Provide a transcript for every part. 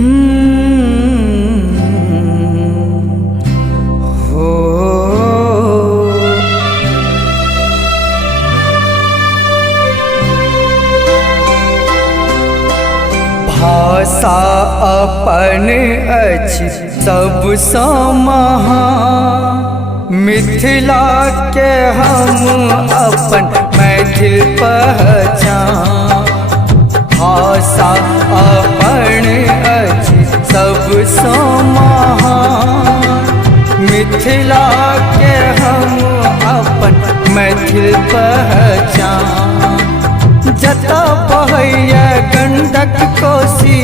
हो भाषा अपन अछि सबसँ महान, मिथिला के हम अपन मैथिल पहचान। भाषा अपन अछि सबसँ महान, मिथिला के हम अपन मैथिल पहचान। जतऽ बहैया गंडक कोसी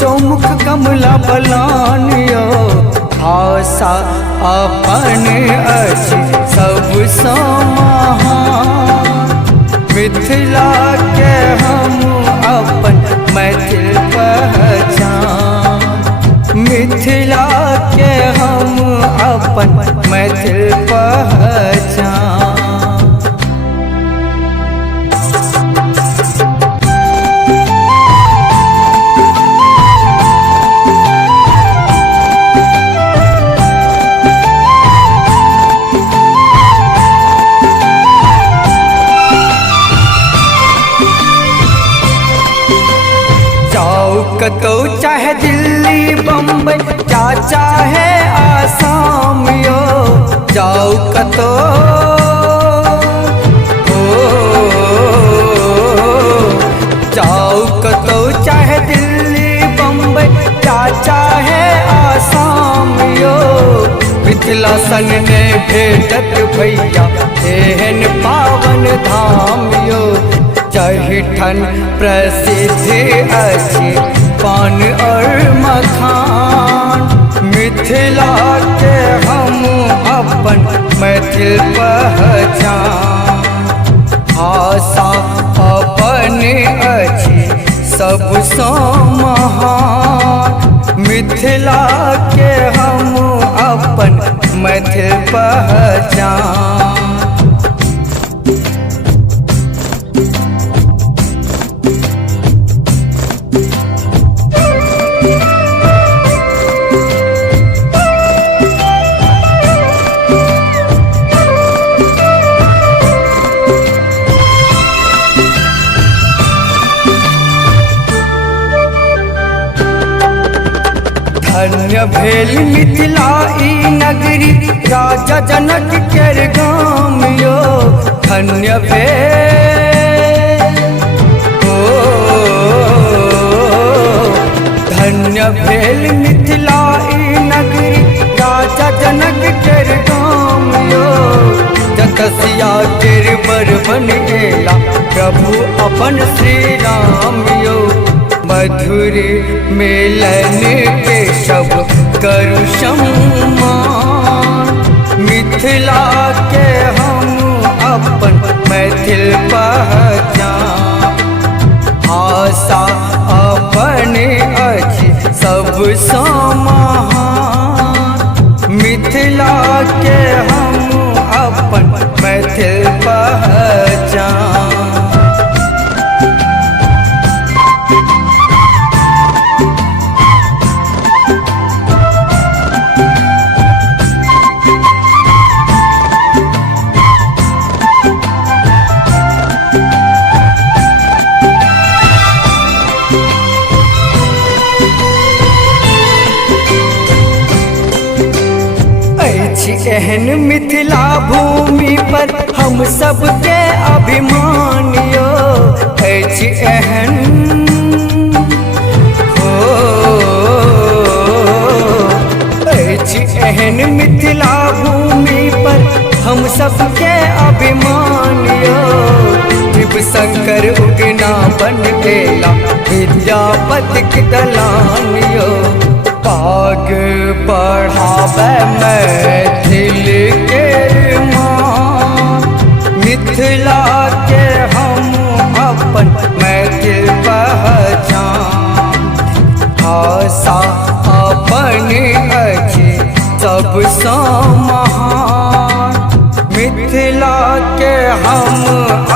चौमुख कमला बलान यो, भाषा अपन अछि सबसँ महान, मिथिला के हम अपन मैथिल पहचान। मिथिला के हम अपन मैथिल पहचान। कतौ चाहे दिल्ली बम्बई क्या चाहे आसाम यो, जाओ कतो हो जाओ कतो चाहे दिल्ली बम्बई क्या चाहे आसाम यो, मिथिला सन ने भेटत भैया एहन पावन धाम यो। चहिठन प्रसिद्ध अछि पान और मखान, मिथिला के हम अपन मैथिल पहचान। भाषा अपन अछि सबसँ महान, मिथिला के हम अपन मैथिल पहचान। धन्य भेल मिथिला ई नगरी राजा जनक केर गाम यो, धन्य भेल ओ धन्य भेल मिथिला ई नगरी राजा जनक केर गाम यो। जतसिया केर बर बन गेला प्रभु अपन श्री राम यो, मधुर मिलन के सब करु सम्मान। मिथिला के हम अपन मैथिल पहचान। भाषा अपन अछि सबसँ महान, मिथिला के हम अपन मैथिल पहचान। एहन मिथिला भूमि पर हम सबके अभिमान यो, अछि एहन हो अछि एहन मिथिला भूमि पर हम सबके अभिमान यो। शिव शंकर उगना बन गेला विद्यापति के दलान यो, पाग बढ़ावे मैथिल के मान। मिथिला के हम अपन मैथिल पहचान। भाषा अपन अछि सबसँ महान, मिथिला के हम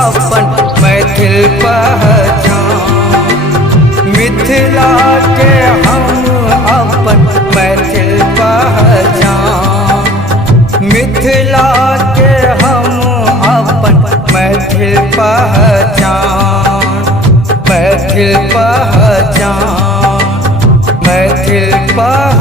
अपन मैथिल पहचान। मिथिला के हम मिथिला के हम अपन मैथिल पहचान, मैथिल पहचान, मैथिल पहचान।